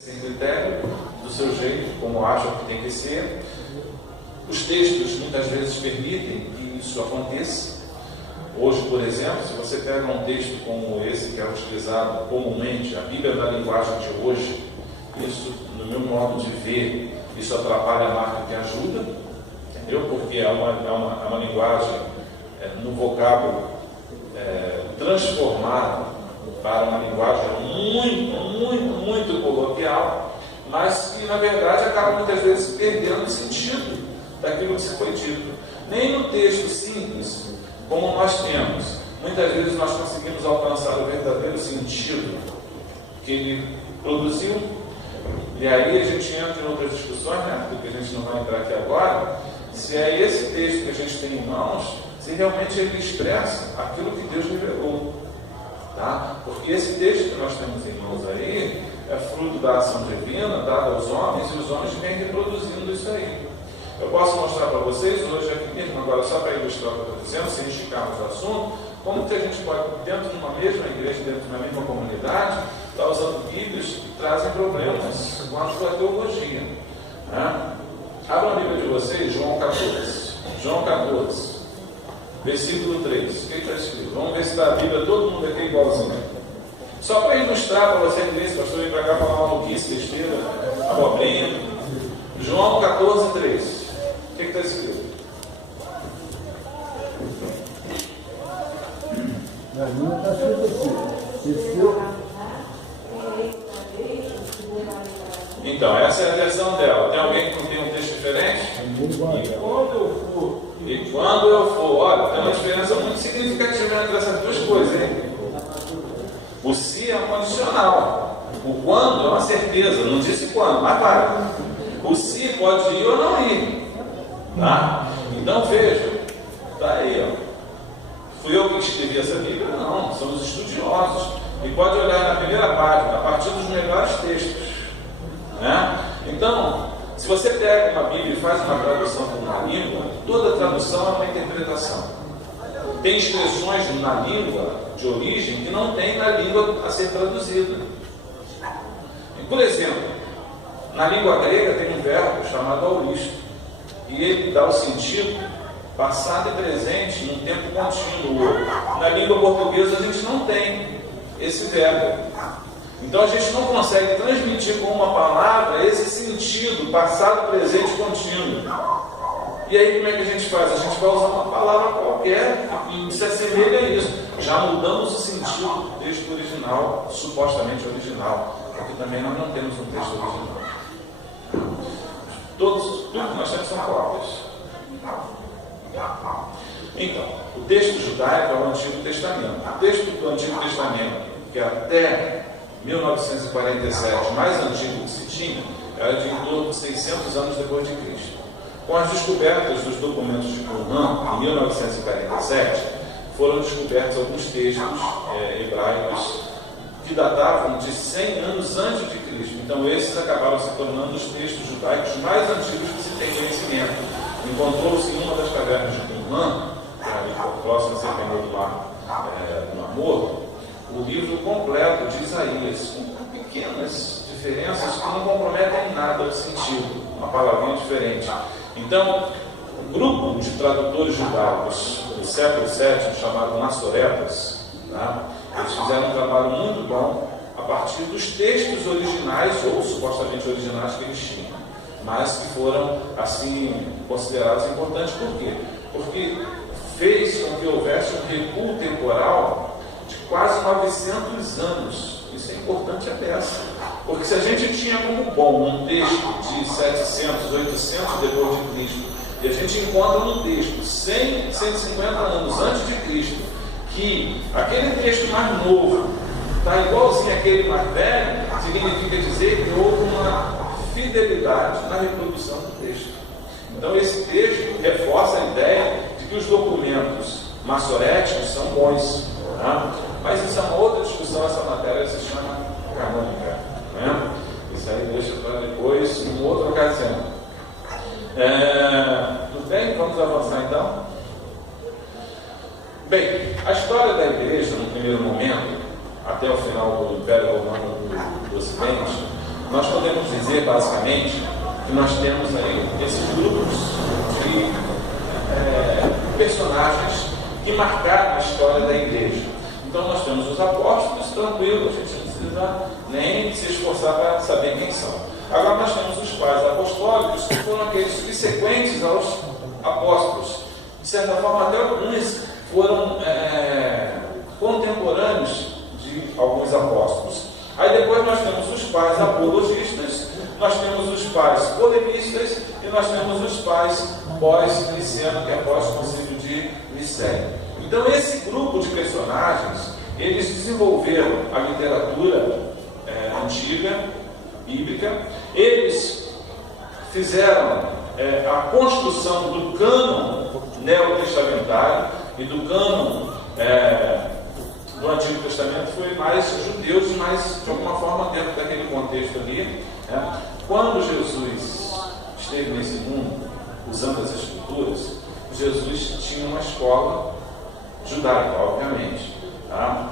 sem critério, do seu jeito, como acham que tem que ser. Os textos muitas vezes permitem que isso aconteça. Hoje, por exemplo, se você pega um texto como esse que é utilizado comumente, a Bíblia da linguagem de hoje, isso, no meu modo de ver, isso atrapalha a marca que ajuda, entendeu? Porque é uma linguagem no vocábulo transformada para uma linguagem muito coloquial, mas que na verdade acaba muitas vezes perdendo o sentido daquilo que se foi dito. Nem no texto simples, como nós temos, muitas vezes nós conseguimos alcançar o verdadeiro sentido que ele produziu. E aí a gente entra em outras discussões, né? Porque a gente não vai entrar aqui agora, se é esse texto que a gente tem em mãos, se realmente ele expressa aquilo que Deus revelou. Tá? Porque esse texto que nós temos em mãos aí é fruto da ação divina dada aos homens, e os homens vêm reproduzindo isso aí. Eu posso mostrar para vocês hoje aqui mesmo, agora só para ilustrar o que eu estou dizendo, sem esticarmos o assunto, como que a gente pode, dentro de uma mesma igreja, dentro de uma mesma comunidade, estar usando Bíblias que trazem problemas quanto à teologia. Né? Abram a Bíblia de vocês, João 14. João 14, versículo 3. O que está escrito? Vamos ver se está a Bíblia, todo mundo aqui igualzinho. Só para ilustrar para você, esse pastor vem para cá falar uma maluquice, besteira, abobrinha. João 14, 3. O que está escrito? Na minha está escrito assim. Então, essa é a versão dela. Tem alguém que não tem um texto diferente? E quando eu for, olha, tem uma diferença muito significativa entre essas duas coisas, hein? O se é um condicional. O quando é uma certeza, não disse quando, mas vai. O se pode ir ou não ir. Tá? Então veja, está aí, ó. Fui eu que escrevi essa Bíblia? Não, são os estudiosos. E pode olhar na primeira página, a partir dos melhores textos. Né? Então, se você pega uma Bíblia e faz uma tradução para uma língua, toda tradução é uma interpretação. Tem expressões na língua de origem que não tem na língua a ser traduzida. E, por exemplo, na língua grega tem um verbo chamado auristo, e ele dá o sentido passado e presente num tempo contínuo. Na língua portuguesa a gente não tem esse verbo. Então a gente não consegue transmitir com uma palavra esse sentido, passado, presente, contínuo. E aí como é que a gente faz? A gente vai usar uma palavra qualquer e se assemelha a isso. Já mudamos o sentido do texto original, supostamente original, porque também nós não temos um texto original. Tudo que nós temos são cópias. Então, o texto judaico é o Antigo Testamento. O texto do Antigo Testamento, que até 1947, mais antigo que se tinha, era de em torno de 600 anos depois de Cristo. Com as descobertas dos documentos de Qumran, em 1947, foram descobertos alguns textos hebraicos que datavam de 100 anos antes de Cristo. Então esses acabaram se tornando os textos judaicos mais antigos que se tem conhecimento. Encontrou-se em uma das cavernas de Qumran, ali próximo a Serpente do Mar, no Mar Morto, o livro completo de Isaías, com pequenas diferenças que não comprometem nada o sentido, uma palavrinha diferente. Então, um grupo de tradutores judaicos do século VII, chamado Massoretas, tá? Eles fizeram um trabalho muito bom a partir dos textos originais, ou supostamente originais, que eles tinham, mas que foram, assim, considerados importantes. Por quê? Porque fez com que houvesse um recuo temporal de quase 900 anos. Isso é importante a peça. Porque se a gente tinha como bom um texto de 700, 800 depois de Cristo, e a gente encontra um texto 100, 150 anos antes de Cristo, que aquele texto mais novo está igualzinho àquele mais velho, significa dizer que houve uma fidelidade na reprodução do texto. Então esse texto reforça a ideia de que os documentos massoréticos são bons. Tá? Mas isso é uma outra discussão, essa matéria se chama canônica. Né? Isso aí deixa para depois, em outra ocasião. Tudo bem? Vamos avançar então? Bem, a história da igreja, no primeiro momento, até o final do Império Romano do Ocidente, nós podemos dizer basicamente que nós temos aí esses grupos de personagens que marcaram a história da igreja. Então nós temos os apóstolos, tranquilo, a gente não precisa nem se esforçar para saber quem são. Agora nós temos os pais apostólicos, que foram aqueles subsequentes aos apóstolos. De certa forma, até alguns foram contemporâneos de alguns apóstolos. Aí depois nós temos os pais apologistas, nós temos os pais polemistas e nós temos os pais pós-niceno, que é pós-concílio de Nicéia. Então esse grupo de personagens, eles desenvolveram a literatura antiga, bíblica, eles fizeram a construção do cânon neotestamentário e do cânon do Antigo Testamento foi mais judeus, mas de alguma forma dentro daquele contexto ali. Quando Jesus esteve nesse mundo, usando as Escrituras, Jesus tinha uma escola judaica, obviamente. Tá?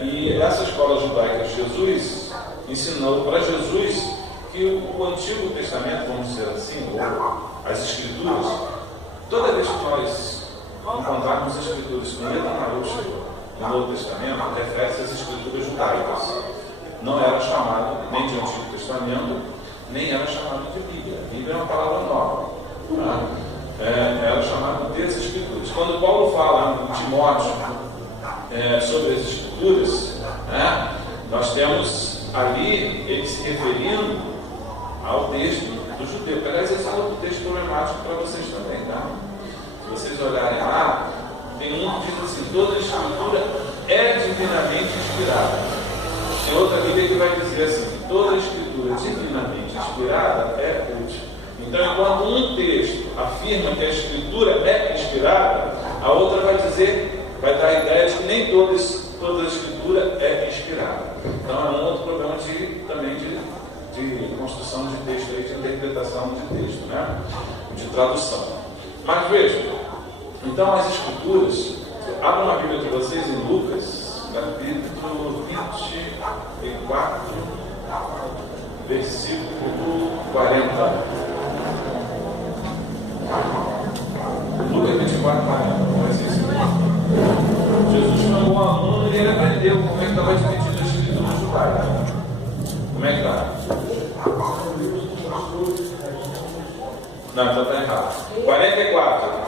E essa escola judaica de Jesus ensinou para Jesus que o Antigo Testamento, vamos dizer assim, ou as Escrituras, toda vez que nós encontrarmos as Escrituras com letra maiúscula no Novo Testamento, refere-se às Escrituras judaicas. Não era chamado nem de Antigo Testamento, nem era chamado de Bíblia. Bíblia é uma palavra nova. Tá? Era chamado de Escrituras. Quando Paulo fala em Timóteo sobre as Escrituras, nós temos ali ele se referindo ao texto do judeu. Aliás, esse é outro texto problemático para vocês também, tá? Se vocês olharem lá, tem um que diz assim: toda a Escritura é divinamente inspirada. Tem outra Bíblia que vai dizer assim: toda a Escritura divinamente inspirada é útil. Então, enquanto um texto afirma que a Escritura é inspirada, a outra vai dizer, vai dar a ideia de que nem toda a Escritura é inspirada. Então, é um outro problema também de construção de texto, de interpretação de texto, né? De tradução. Mas vejam, então as Escrituras, abram a Bíblia de vocês em Lucas, capítulo 24, versículo 40. Lucas 24, 40. Jesus chamou um aluno e ele aprendeu como é que estava dividido a Escritura judaica. Como é que está? Não, então está errado. 44.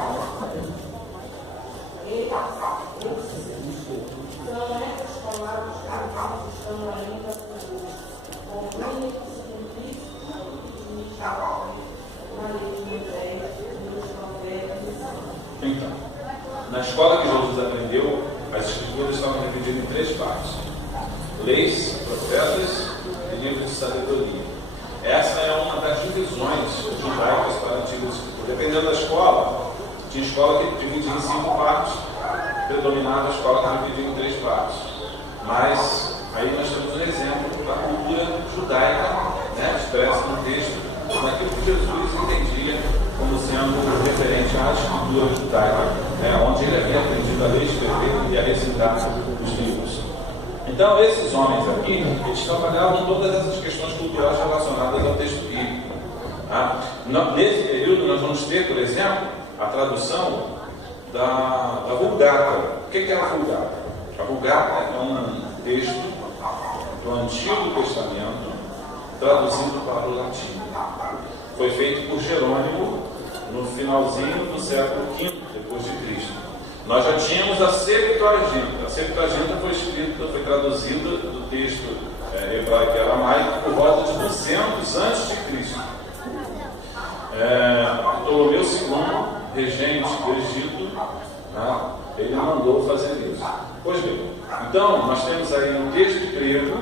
Então, na escola que Jesus aprendeu, as Escrituras estavam divididas em 3 partes: leis, profetas e livros de sabedoria. Essa é uma das divisões judaicas para a Antiga Escritura. Dependendo da escola, tinha escola que dividia em 5 partes, predominava a escola que dividia em 3 partes. Mas aí nós temos um exemplo da cultura judaica, né, expressa no texto, daquilo que Jesus entendia como sendo referente à escritura judaica, onde ele havia aprendido a ler, escrever e a recitar os livros. Então, esses homens aqui, eles trabalhavam todas essas questões culturais relacionadas ao texto bíblico. Tá? Nesse período, nós vamos ter, por exemplo, a tradução da Vulgata. O que é a Vulgata? A Vulgata é um texto do Antigo Testamento traduzido para o latim. Foi feito por Jerônimo no finalzinho do século V depois de Cristo. Nós já tínhamos a Septuaginta. A Septuaginta foi traduzida do texto hebraico e aramaico por volta de 200 a.C. Ptolomeu II, regente do Egito, ele mandou fazer isso. Pois bem, então nós temos aí um texto grego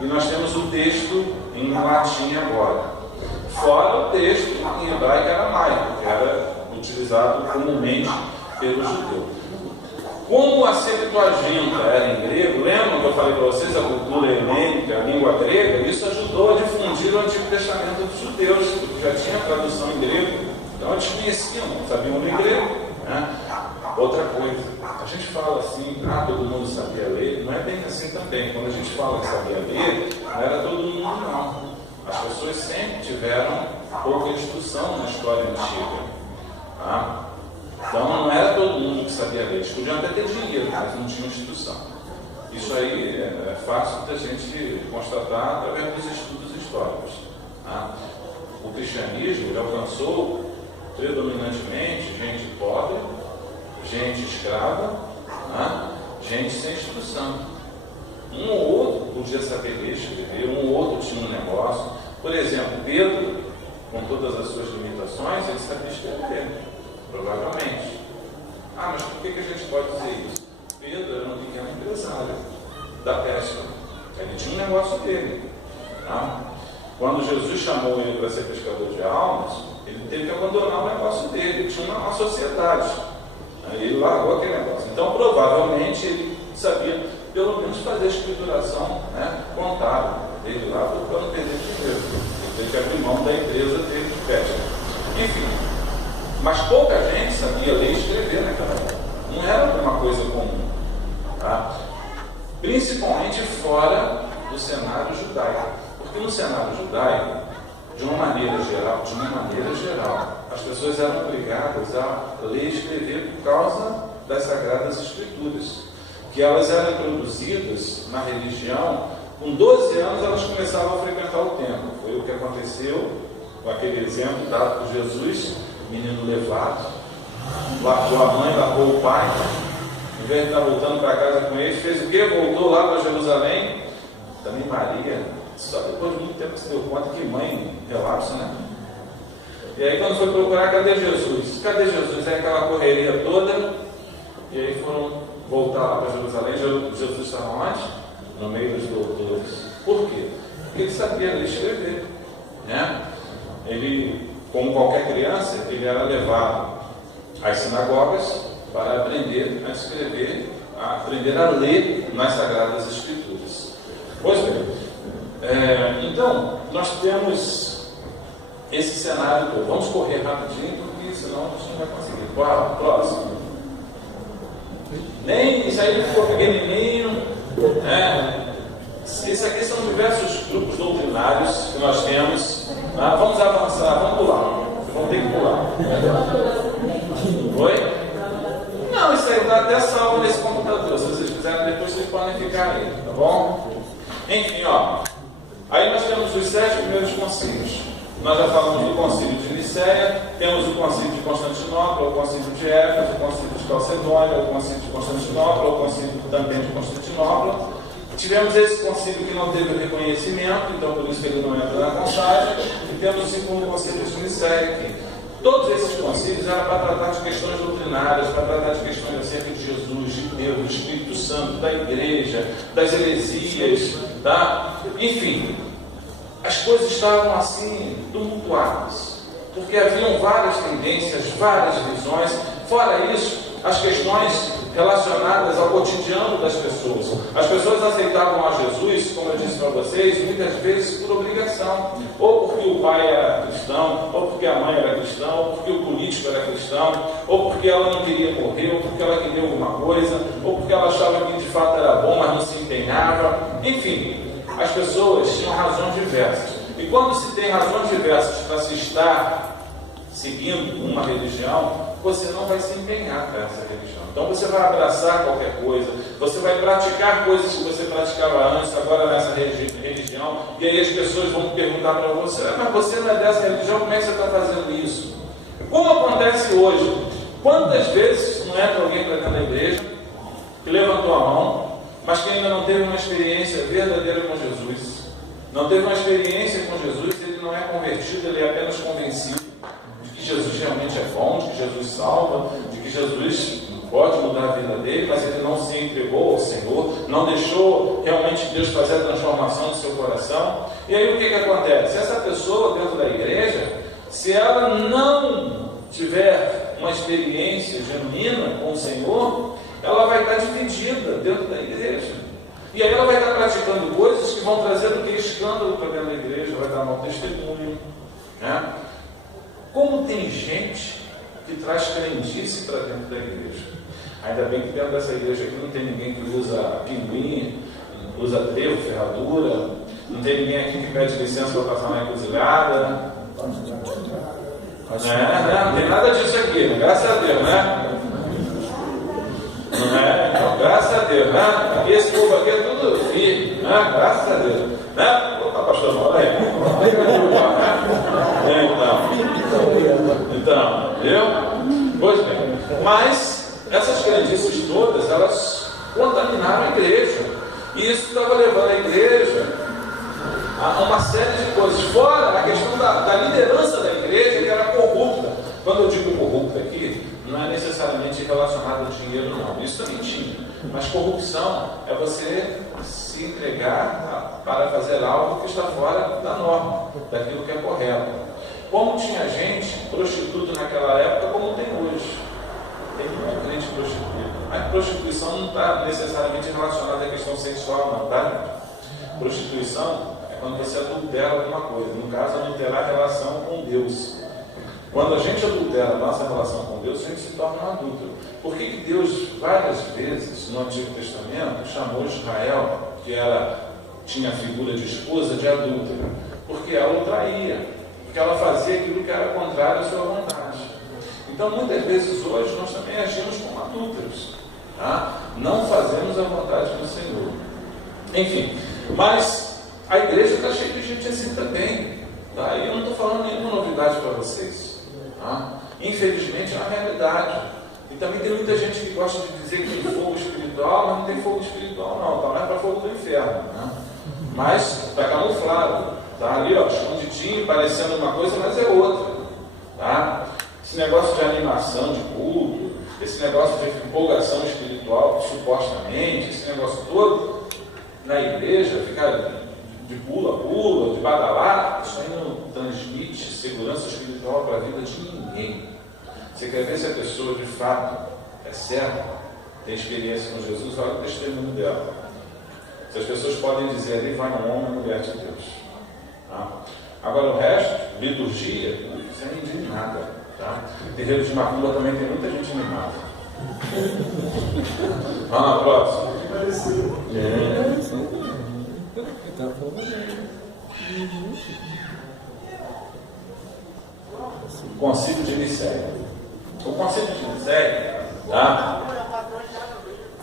e nós temos o texto em latim agora. Fora o texto em hebraico e aramaico, que era utilizado comumente pelo judeu. Como a Septuaginta era em grego, lembram que eu falei para vocês a cultura helênica, a língua grega? Isso ajudou a difundir o Antigo Testamento dos judeus, que já tinha tradução em grego. Então eles conheciam, sabiam ler grego. Outra coisa, as gente fala assim, todo mundo sabia ler, não é bem assim também. Quando a gente fala que sabia ler, não era todo mundo não. As pessoas sempre tiveram pouca instrução na história antiga. Tá? Então não era todo mundo que sabia ler. Eles podiam até ter dinheiro, mas não tinham instrução. Isso aí é fácil da gente constatar através dos estudos históricos. Tá? O cristianismo ele alcançou predominantemente gente pobre, gente escrava, gente sem instrução. Um ou outro podia saber ler, escrever, um ou outro tinha um negócio. Por exemplo, Pedro, com todas as suas limitações, ele sabia escrever, provavelmente. Mas por que a gente pode dizer isso? Pedro era um pequeno empresário da pesca. Ele tinha um negócio dele. Tá? Quando Jesus chamou ele para ser pescador de almas, ele teve que abandonar o negócio dele. Ele tinha uma sociedade. Aí ele largou aquele negócio. Então, provavelmente, ele sabia, pelo menos, fazer a escrituração contábil dele lá, para não perder dinheiro. Ele teve que abrir mão da empresa dele de pesca. Enfim, mas pouca gente sabia ler e escrever naquela época. Não era uma coisa comum. Tá? Principalmente fora do cenário judaico. Porque no cenário judaico, de uma maneira geral, as pessoas eram obrigadas a ler e escrever por causa das Sagradas Escrituras, que elas eram introduzidas na religião. Com 12 anos elas começavam a frequentar o templo. Foi o que aconteceu com aquele exemplo dado por Jesus, menino levado, largou a mãe, largou o pai, em vez de estar voltando para casa com eles, fez o quê? Voltou lá para Jerusalém. Também Maria, só depois de muito tempo se deu conta que mãe relapsa, né? E aí quando foi procurar, cadê Jesus? Cadê Jesus? É aquela correria toda. E aí foram voltar lá para Jerusalém. Jesus estava onde? No meio dos doutores. Por quê? Porque ele sabia ler e escrever, né? Ele, como qualquer criança, ele era levado às sinagogas para aprender a escrever, a aprender a ler nas Sagradas Escrituras. Pois bem, então, nós temos esse cenário todo. Vamos correr rapidinho, porque senão a gente não vai conseguir. Bora, próximo. Nem isso aí ficou pequenininho. Isso aqui são diversos grupos doutrinários que nós temos. Vamos avançar, vamos pular. Vamos ter que pular. Oi? Não, isso aí está até salvo nesse computador. Se vocês quiserem, depois vocês podem ficar aí, tá bom? Enfim, aí nós temos os 7 primeiros concílios. Nós já falamos do concílio de Nicéia, temos o concílio de Constantinopla, o concílio de Éfeso, o concílio de Calcedônia, o concílio de Constantinopla, o concílio também de Constantinopla. Tivemos esse concílio que não teve reconhecimento, então por isso que ele não entra na contagem. E temos o segundo concílio de Nicéia aqui. Todos esses concílios eram para tratar de questões doutrinárias, para tratar de questões acerca de Jesus, de Deus, do Espírito Santo, da igreja, das heresias, tá? Enfim, as coisas estavam assim tumultuadas, porque haviam várias tendências, várias visões. Fora isso, as questões relacionadas ao cotidiano das pessoas. As pessoas aceitavam a Jesus, como eu disse para vocês, muitas vezes por obrigação, ou porque o pai era cristão, ou porque a mãe era cristã, ou porque o político era cristão, ou porque ela não queria morrer, ou porque ela queria alguma coisa, ou porque ela achava que de fato era bom, mas não se empenhava. Enfim, as pessoas tinham razões diversas. E quando se tem razões diversas para se estar seguindo uma religião, você não vai se empenhar para essa religião. Então você vai abraçar qualquer coisa, você vai praticar coisas que você praticava antes, agora nessa religião, e aí as pessoas vão perguntar para você: mas você não é dessa religião, como é que você está fazendo isso? Como acontece hoje? Quantas vezes não entra alguém para dentro da igreja, que levantou a mão, mas que ainda não teve uma experiência verdadeira com Jesus, não teve uma experiência com Jesus, ele não é convertido, ele é apenas convencido de que Jesus realmente é bom, de que Jesus salva, de que Jesus pode mudar a vida dele, mas ele não se entregou ao Senhor, não deixou realmente Deus fazer a transformação do seu coração. E aí o que acontece? Essa pessoa dentro da igreja, se ela não tiver uma experiência genuína com o Senhor, ela vai estar dividida dentro da igreja. E aí ela vai estar praticando coisas que vão trazer o que? Escândalo para dentro da igreja, vai dar mau testemunho, né? Como tem gente que traz crendice para dentro da igreja. Ainda bem que dentro dessa igreja aqui não tem ninguém que usa pinguim, usa trevo, ferradura, não tem ninguém aqui que pede licença para passar na encruzilhada. Não tem nada disso aqui, né? Graças a Deus, né? Não é? Então, graças a Deus, né? Esse povo aqui é tudo firme, né? Graças a Deus, né? Opa, pastor, fala aí. Então, viu? Pois bem, mas essas crendices todas, elas contaminaram a igreja, e isso estava levando a igreja a uma série de coisas, fora a questão da liderança da igreja, que era corrupta. Quando eu digo corrupta aqui, não é necessariamente relacionado ao dinheiro, não, isso também tinha, mas corrupção é você se entregar para fazer algo que está fora da norma, daquilo que é correto. Como tinha gente prostituta naquela época, como tem hoje. Tem muita crente prostituta. A prostituição não está necessariamente relacionada à questão sexual, não, tá? Prostituição é quando você adultera alguma coisa. No caso, adulterar a relação com Deus. Quando a gente adultera a nossa relação com Deus, a gente se torna um adúltero. Por que Deus, várias vezes, no Antigo Testamento, chamou Israel, que tinha a figura de esposa, de adúltera? Porque ela o traía. Porque ela fazia aquilo que era contrário à sua vontade. Então, muitas vezes hoje, nós também agimos como adúlteros, tá? Não fazemos a vontade do Senhor. Enfim, mas a igreja está cheia de gente assim também, tá? E eu não estou falando nenhuma novidade para vocês, tá? Infelizmente, é uma realidade. E também tem muita gente que gosta de dizer que tem fogo espiritual, mas não tem fogo espiritual não, tá? Não é para fogo do inferno, né? Mas está camuflado. Está ali, ó, escondidinho, parecendo uma coisa, mas é outra. Tá? Esse negócio de animação de culto, esse negócio de empolgação espiritual, supostamente, esse negócio todo, na igreja, ficar de pula-pula, de badalar, isso aí não transmite segurança espiritual para a vida de ninguém. Você quer ver se a pessoa de fato é certa, tem experiência com Jesus, olha o testemunho dela. Se as pessoas podem dizer, ali vai um homem e uma mulher de Deus. Tá? Agora o resto, liturgia, isso é indignada. Tá? Terreiro de macumba também tem muita gente animada. Vamos lá, próximo. Concílio de Nicéia. O Concílio de Nicéia, tá?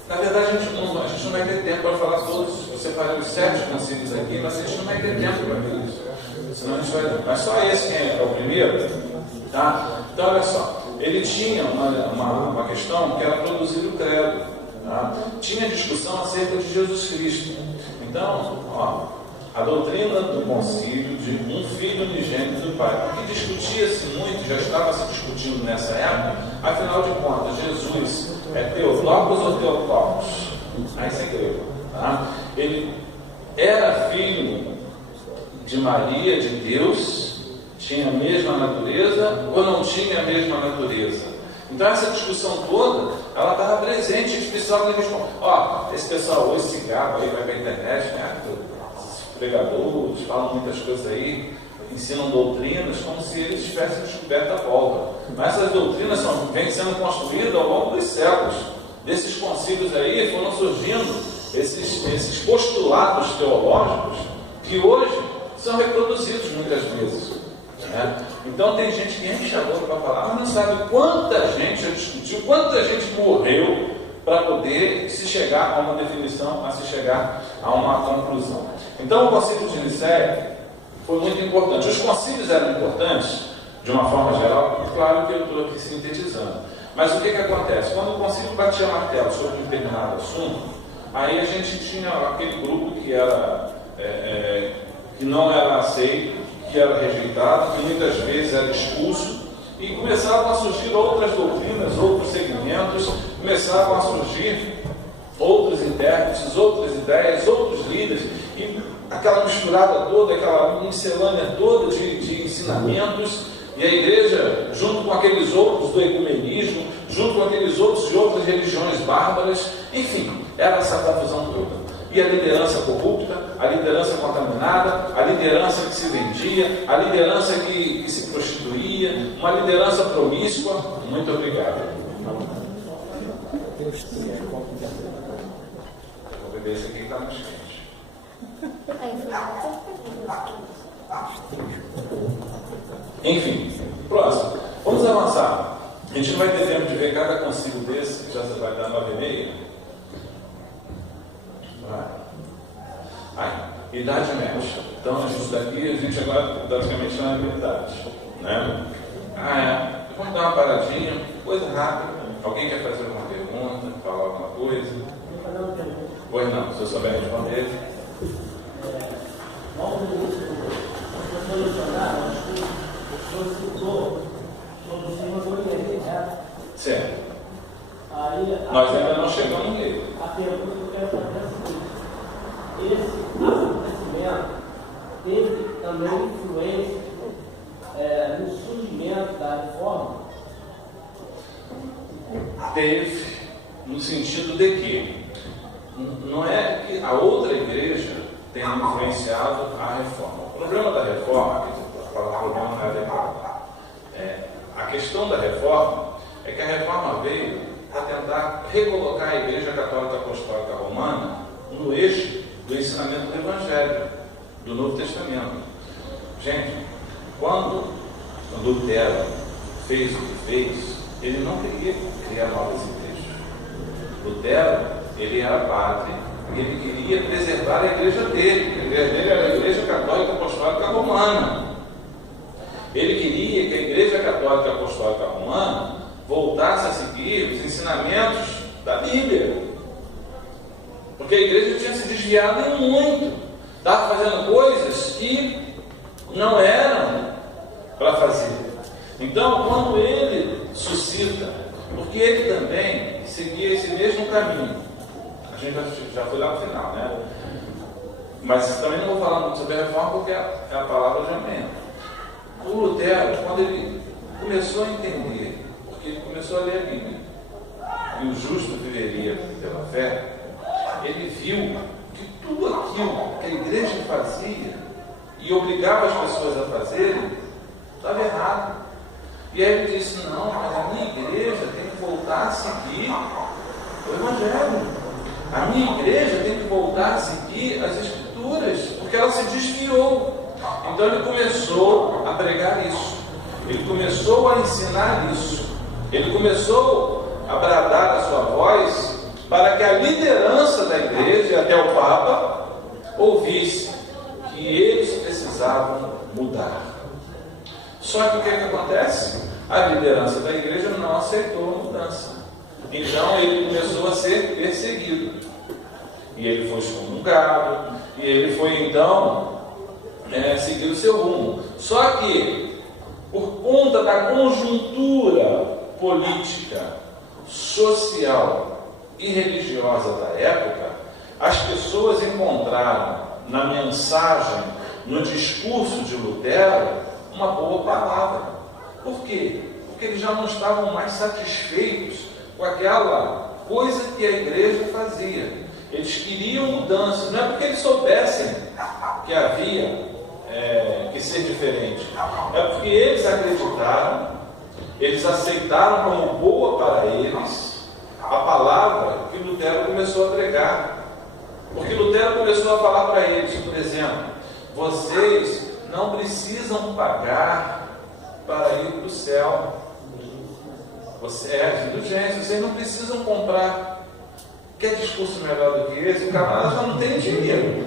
Na verdade, a gente não vai ter tempo para falar todos. Eu separei os 7 concílios aqui, mas a gente não vai ter tempo para ver isso. Senão a gente vai. Mas só esse que é o primeiro, tá? Então, olha só. Ele tinha uma questão que era produzir o credo. Tá? Tinha discussão acerca de Jesus Cristo. Então, ó, a doutrina do concílio de um filho unigênito do Pai. Porque discutia-se muito, já estava se discutindo nessa época, afinal de contas, Jesus é Theotokos ou Theotokos? Aí você grego. Tá? Ele era filho de Maria, de Deus, tinha a mesma natureza ou não tinha a mesma natureza? Então essa discussão toda, ela estava presente, a gente precisava de responder. Ó, esse pessoal hoje se gaba aí, vai para a internet, né? Os pregadores falam muitas coisas aí, ensinam doutrinas como se eles tivessem descoberto a pólvora. Mas essas doutrinas vêm sendo construídas ao longo dos séculos. Desses concílios aí foram surgindo esses postulados teológicos que hoje são reproduzidos muitas vezes. Né? Então tem gente que enche a boca para falar, mas não sabe quanta gente já discutiu, quanta gente morreu para poder se chegar a uma definição, a se chegar a uma conclusão. Então o Concílio de Nicéia foi muito importante. Os concílios eram importantes de uma forma geral, e claro que eu estou aqui sintetizando. Mas o que acontece? Quando o concílio batia martelo sobre um determinado assunto, aí a gente tinha aquele grupo que que não era aceito, que era rejeitado, que muitas vezes era expulso, e começavam a surgir outras doutrinas, outros segmentos, começavam a surgir outros intérpretes, outras ideias, outros líderes, e aquela misturada toda, aquela miscelânea toda de ensinamentos, e a igreja, junto com aqueles outros do ecumenismo, junto com aqueles outros de outras religiões bárbaras, enfim, era essa confusão toda. E a liderança corrupta, a liderança contaminada, a liderança que se vendia, a liderança que se prostituía, uma liderança promíscua. Muito obrigado. vou beber esse aqui que está mais quente. Enfim, próximo. Vamos avançar. A gente não vai ter tempo de ver cada concílio desse, que já vai dar 9h30. Idade média. Então, a gente agora basicamente está na idade. Né? Vamos dar uma paradinha, coisa rápida. Alguém quer fazer alguma pergunta, falar alguma coisa? Pois não, se eu souber responder. Logo no início do lecionário, acho que o senhor citou sobre o Senhor do Oriente, né? Certo. Aí, nós ainda não chegamos nele. A pergunta que eu quero fazer é a seguinte: esse acontecimento teve também influência no surgimento da reforma? Teve, no sentido de que não é que a outra igreja tenha influenciado a reforma. O problema da reforma, a questão da reforma é que a reforma veio para tentar recolocar a Igreja Católica Apostólica Romana no eixo do ensinamento do Evangelho, do Novo Testamento. Gente, quando Lutero fez o que fez, ele não queria criar novas igrejas. Lutero, ele era padre e ele queria preservar a igreja dele. A igreja dele era a Igreja Católica Apostólica Romana. Ele queria que a Igreja Católica Apostólica Romana voltasse a seguir os ensinamentos da Bíblia. Porque a igreja tinha se desviado em muito. Estava fazendo coisas que não eram para fazer. Então, quando ele suscita, porque ele também seguia esse mesmo caminho, a gente já foi lá no final, né? Mas também não vou falar muito sobre a reforma porque é a palavra de amanhã. O Lutero, quando ele começou a entender, porque ele começou a ler a Bíblia, e o justo viveria pela fé, ele viu que tudo aquilo que a igreja fazia e obrigava as pessoas a fazerem estava errado. E aí ele disse: não, mas a minha igreja tem que voltar a seguir o Evangelho. A minha igreja tem que voltar a seguir as Escrituras, porque ela se desviou. Então ele começou a pregar isso, ele começou a ensinar isso, ele começou a bradar a sua voz para que a liderança da igreja e até o Papa ouvisse que eles precisavam mudar. Só que o que acontece? A liderança da igreja não aceitou a mudança. Então ele começou a ser perseguido. E ele foi excomungado, e ele foi então seguir o seu rumo. Só que, por conta da conjuntura política, social e religiosa da época, as pessoas encontraram na mensagem, no discurso de Lutero, uma boa palavra. Por quê? Porque eles já não estavam mais satisfeitos com aquela coisa que a igreja fazia. Eles queriam mudança, não é porque eles soubessem que havia que ser diferente, é porque eles acreditaram, eles aceitaram como boa para eles a palavra que Lutero começou a pregar. Porque Lutero começou a falar para eles, por exemplo: vocês não precisam pagar para ir para o céu. Você é indulgência, vocês não precisam comprar. Quer discurso melhor do que esse? O camarada já não tem dinheiro.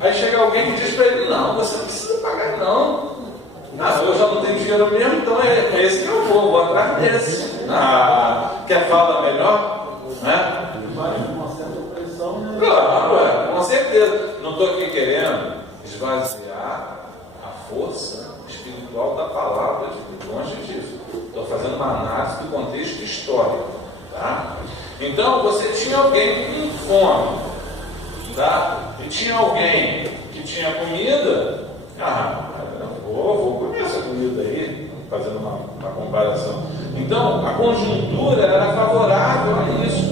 Aí chega alguém que diz para ele: não, você não precisa pagar não. Eu já não tenho dinheiro mesmo, então é esse que eu vou atrás desse. Quer falar melhor? Né? Uma certa opressão, né? Claro, com certeza. Não estou aqui querendo esvaziar a força espiritual da palavra de Deus, longe disso. Estou fazendo uma análise do contexto histórico. Tá? Então, você tinha alguém com fome, tá? E tinha alguém que tinha comida. Vou comer essa comida aí, fazendo uma comparação. Então, a conjuntura era favorável a isso.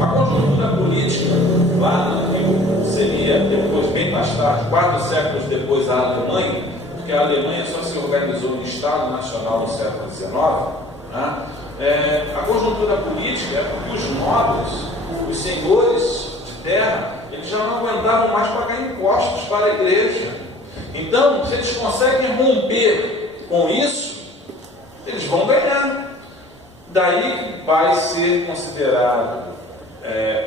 A conjuntura política, lá no que seria depois, bem mais tarde, 4 séculos depois, a Alemanha, porque a Alemanha só se organizou em Estado Nacional no século XIX, né? A conjuntura política é porque os nobres, os senhores de terra, eles já não aguentavam mais pagar impostos para a igreja. Então, se eles conseguem romper com isso, eles vão ganhar. Daí vai ser considerado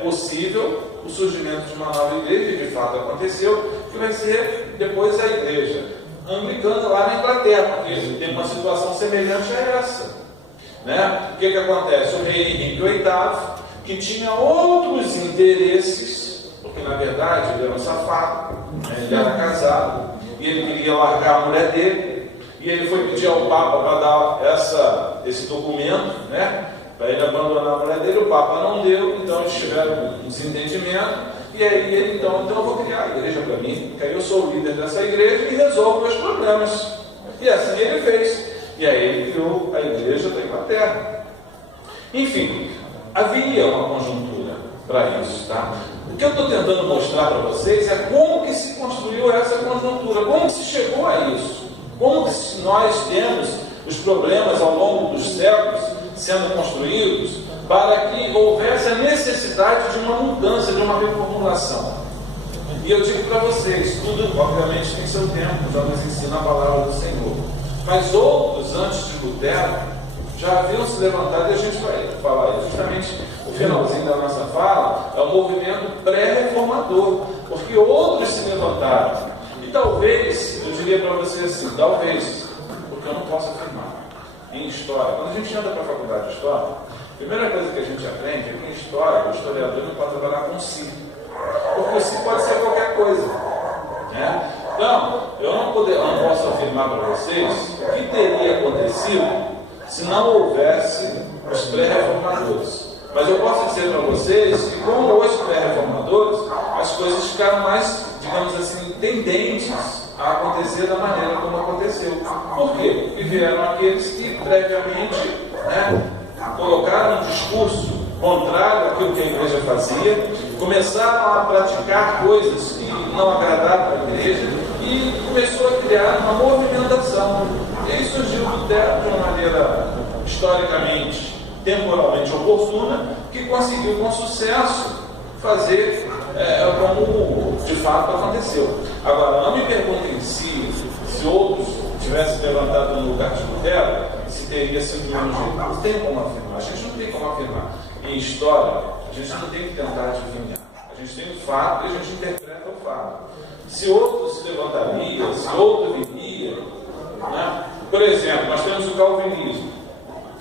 possível o surgimento de uma nova igreja, que de fato aconteceu, que vai ser depois a igreja anglicana lá na Inglaterra, porque tem uma situação semelhante a essa. O que acontece? O rei Henrique VIII, que tinha outros interesses, porque na verdade ele era um safado, ele era casado, e ele queria largar a mulher dele, e ele foi pedir ao Papa para dar esse documento, para ele abandonar a mulher dele. O Papa não deu, então eles tiveram um desentendimento, e aí ele então eu vou criar a igreja para mim, porque aí eu sou o líder dessa igreja e resolvo meus problemas. E assim ele fez. E aí ele criou a igreja da Inglaterra. Enfim, havia uma conjuntura para isso, tá? O que eu estou tentando mostrar para vocês é como que se construiu essa conjuntura, como que se chegou a isso, como que nós temos os problemas ao longo dos séculos sendo construídos para que houvesse a necessidade de uma mudança, de uma reformulação. E eu digo para vocês, tudo obviamente tem seu tempo, já nos ensina a palavra do Senhor. Mas outros, antes de Lutero, já haviam se levantado, e a gente vai falar justamente o finalzinho da nossa fala, é o movimento pré-reformador, porque outros se levantaram. E talvez, eu diria para vocês assim, talvez, porque eu não posso afirmar, em história, quando a gente anda para a faculdade de história, a primeira coisa que a gente aprende é que em história, o historiador não pode trabalhar com si, porque o si pode ser qualquer coisa, Então, eu não posso afirmar para vocês o que teria acontecido se não houvesse os pré-reformadores. Mas eu posso dizer para vocês que com os pré-reformadores, as coisas ficaram mais, digamos assim, tendentes a acontecer da maneira como aconteceu. Por quê? Porque vieram aqueles que previamente colocaram um discurso contrário àquilo que a igreja fazia, começaram a praticar coisas que não agradaram a igreja e começou a criar uma movimentação. E aí surgiu o Lutero de uma maneira historicamente, temporalmente oportuna, que conseguiu com sucesso fazer como de fato aconteceu. Agora, não me perguntem se outros tivessem levantado no lugar de Lutero, se teria sido do mesmo jeito. Não tem como afirmar, a gente não tem como afirmar. Em história, a gente não tem que tentar adivinhar. A gente tem o fato e a gente interpreta o fato. Se outro se levantaria, se outro viria, Por exemplo, nós temos o calvinismo.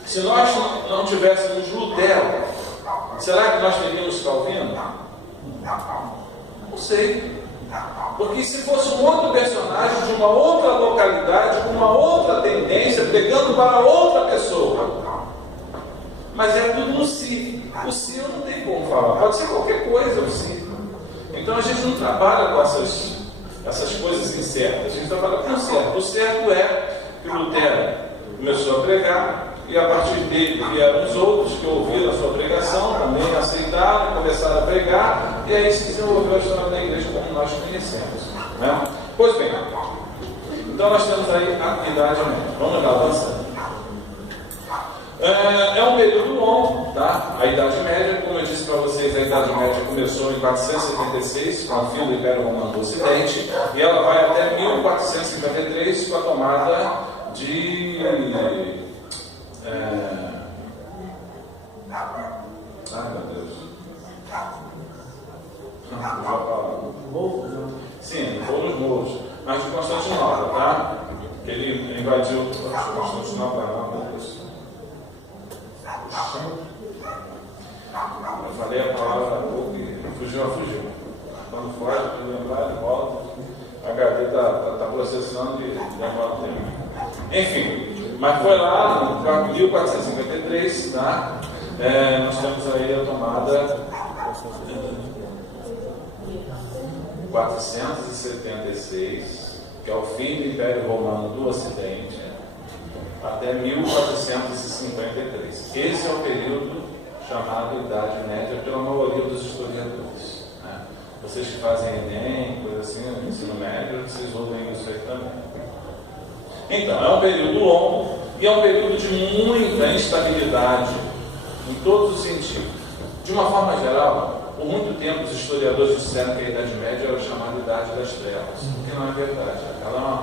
Se nós não tivéssemos Lutero, será que nós teríamos Calvino? Não sei. Porque se fosse um outro personagem de uma outra localidade, com uma outra tendência, pregando para outra pessoa. Mas é tudo no si. O si eu não tenho como falar. Pode ser qualquer coisa o si. Então a gente não trabalha com essas coisas incertas. A gente trabalha com o certo. O certo é que o Lutero começou a pregar, e a partir dele vieram os outros que ouviram a sua pregação, também aceitaram, começaram a pregar, e aí se desenvolveu a história da igreja como nós conhecemos. Pois bem, então nós temos aí a Idade Média. Vamos lá, avançando. É um período longo, tá? A Idade Média, como eu disse para vocês, a Idade Média começou em 476, com o fim do Império Romano do Ocidente, e ela vai até 1453, com a tomada de... Ai, meu Deus. Sim, foram os mouros, mas de Constantinopla, tá? Que ele invadiu Constantinopla, não, Deus. Eu falei a palavra há pouco e fugiu. Quando foge, para lembrar, ele volta. A HD está processando e demora um tempo. Enfim, mas foi lá em 1453, tá? Nós temos aí a tomada 476, que é o fim do Império Romano do Ocidente, até 1453. Esse é o período chamado Idade Média pela maioria dos historiadores. Vocês que fazem Enem, coisa assim, ensino médio, vocês ouvem isso aí também. Então, é um período longo E é um período de muita instabilidade em todos os sentidos. De uma forma geral, por muito tempo os historiadores disseram que a Idade Média era a chamada Idade das Trevas, o que não é verdade. Ela é uma